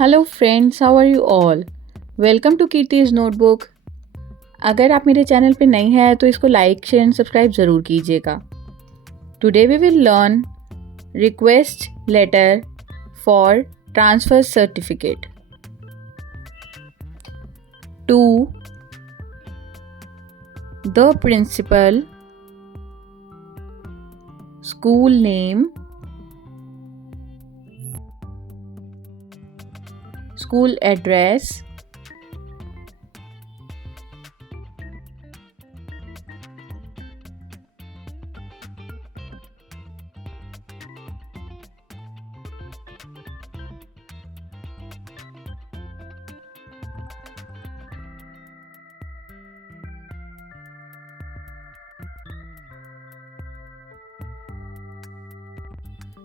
Hello friends, how are you all. Welcome to Kirti's notebook. अगर आप मेरे चैनल पे नए हैं तो इसको लाइक शेयर एंड सब्सक्राइब ज़रूर कीजिएगा। Today we will learn request letter for transfer certificate to the principal, school name, school address,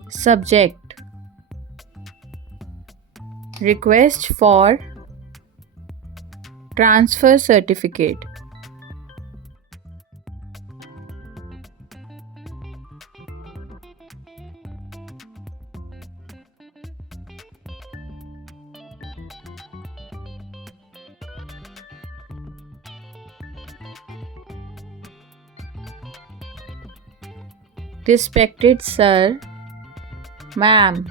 subject, request for transfer certificate, respected sir, ma'am,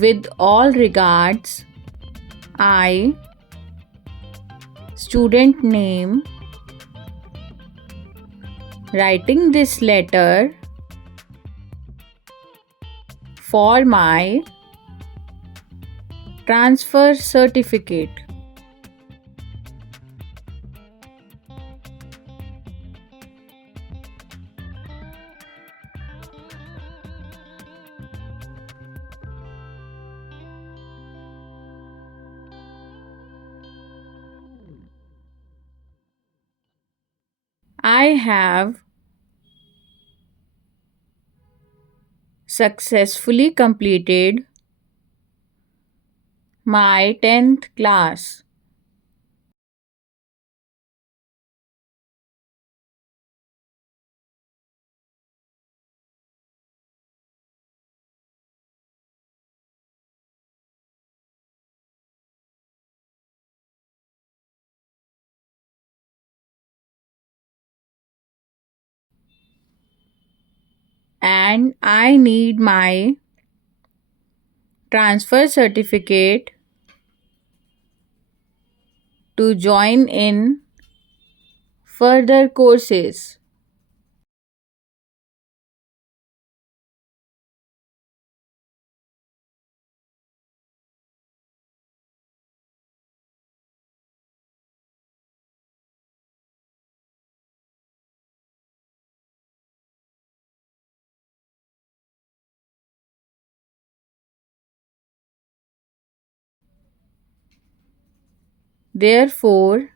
with all regards, I, student name, writing this letter for my transfer certificate. I have successfully completed my 10th class. And I need my transfer certificate to join in further courses. Therefore,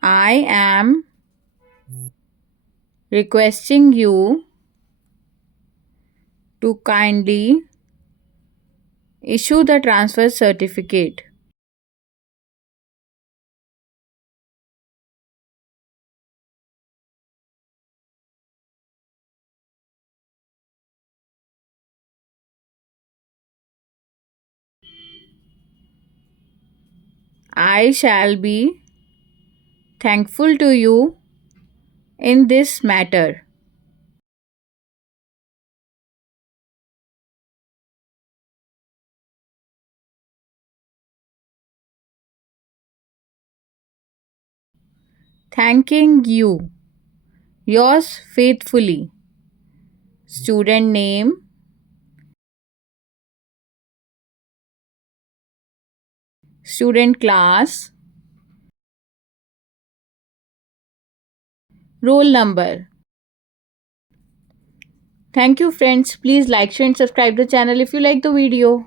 I am requesting you to kindly issue the transfer certificate. I shall be thankful to you in this matter. Thanking you. Yours faithfully. Student name, student class, roll number. Thank you friends. Please like, share and subscribe the channel if you like the video.